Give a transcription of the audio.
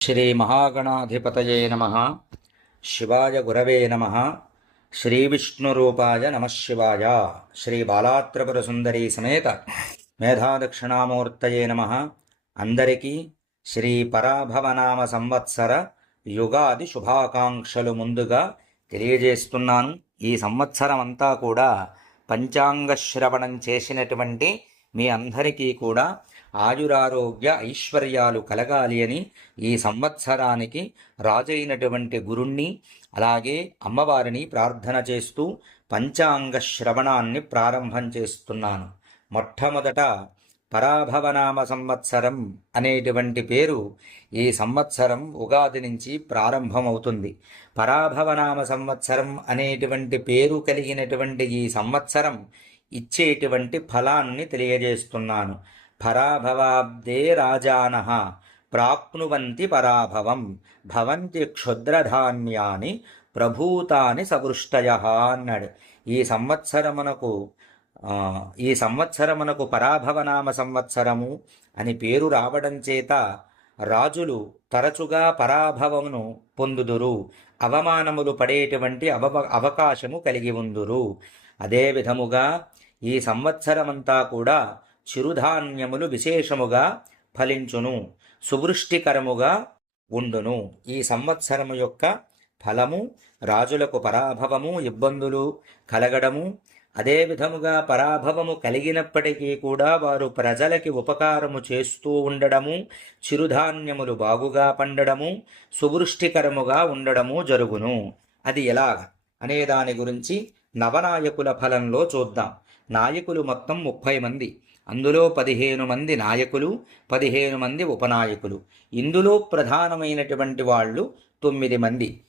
శ్రీ మహాగణాధిపతయే నమః. శివాయ గురవే నమః. శ్రీ విష్ణురూపాయ నమః శివాయ. శ్రీ బాలాత్రిపుర సుందరీ సమేత మేధాదక్షిణామూర్తయే నమః. అందరికీ శ్రీ పరాభవనామ సంవత్సర యుగాది శుభాకాంక్షలు ముందుగా తెలియజేస్తున్నాను. ఈ సంవత్సరం అంతా కూడా పంచాంగ శ్రవణం చేసినటువంటి మీ అందరికీ కూడా ఆయురారోగ్య ఐశ్వర్యాలు కలగాలి అని ఈ సంవత్సరానికి రాజైనటువంటి గురుణ్ణి అలాగే అమ్మవారిని ప్రార్థన చేస్తూ పంచాంగ శ్రవణాన్ని ప్రారంభం చేస్తున్నాను. మొట్టమొదట పరాభవనామ సంవత్సరం అనేటువంటి పేరు ఈ సంవత్సరం ఉగాది నుంచి ప్రారంభమవుతుంది. పరాభవనామ సంవత్సరం అనేటువంటి పేరు కలిగినటువంటి ఈ సంవత్సరం ఇచ్చేటువంటి ఫలాన్ని తెలియజేస్తున్నాను. పరాభవాబ్దే రాజానః ప్రాప్నువంతి పరాభవం భవంతి క్షుద్రధాన్యాని ప్రభూతాని సవృష్టయః అన్నాడు. ఈ సంవత్సరమునకు పరాభవనామ సంవత్సరము అని పేరు రావడం చేత రాజులు తరచుగా పరాభవమును పొందుదురు, అవమానములు పడేటువంటి అవకాశము కలిగి ఉందురు. అదే విధముగా ఈ సంవత్సరమంతా కూడా చిరుధాన్యములు విశేషముగా ఫలించును, సువృష్టికరముగా ఉండును. ఈ సంవత్సరము యొక్క ఫలము రాజులకు పరాభవము, ఇబ్బందులు కలగడము, అదే విధముగా పరాభవము కలిగినప్పటికీ కూడా వారు ప్రజలకి ఉపకారము చేస్తూ ఉండడము, చిరుధాన్యములు బాగుగా పండడము, సువృష్టికరముగా ఉండడము జరుగును. అది ఎలాగ అనే దాని గురించి నవనాయకుల ఫలంలో చూద్దాం. నాయకులు మొత్తం 30 మంది. అందులో 15 మంది నాయకులు, 15 మంది ఉపనాయకులు. ఇందులో ప్రధానమైనటువంటి వాళ్ళు 9 మంది.